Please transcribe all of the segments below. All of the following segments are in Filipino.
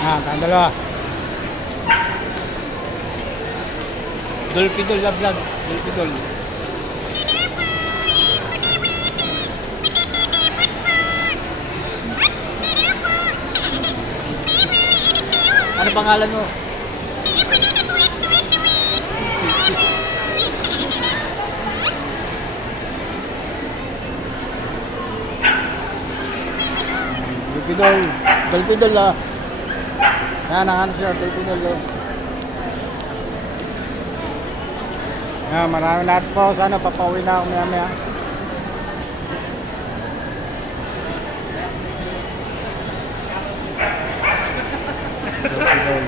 Tayong dalawa. Dolpidol na vlog. Dolpidol. Ano pangalan mo? Dolpidol. Dolpidol ah. Yan, nakano siya. Dolpidol oh. Yan, marami natin po. Sana papauwi na ako maya. Dolpidol.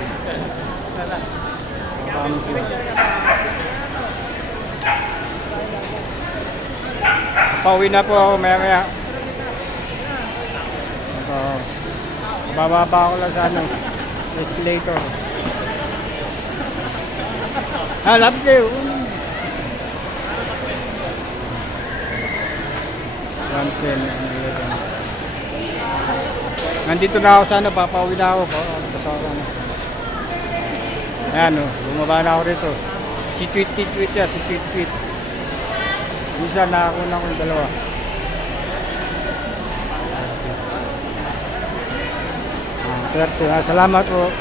Marami siya. Papauwi na po ako maya. Bababa ako lang sa escalator. Love you. 110. Nandito na ako sa papauwi na ako. Ayan bumaba na ako rito. Si tweet siya, si tweet. Isa na ako ng dalawa. Salamat po.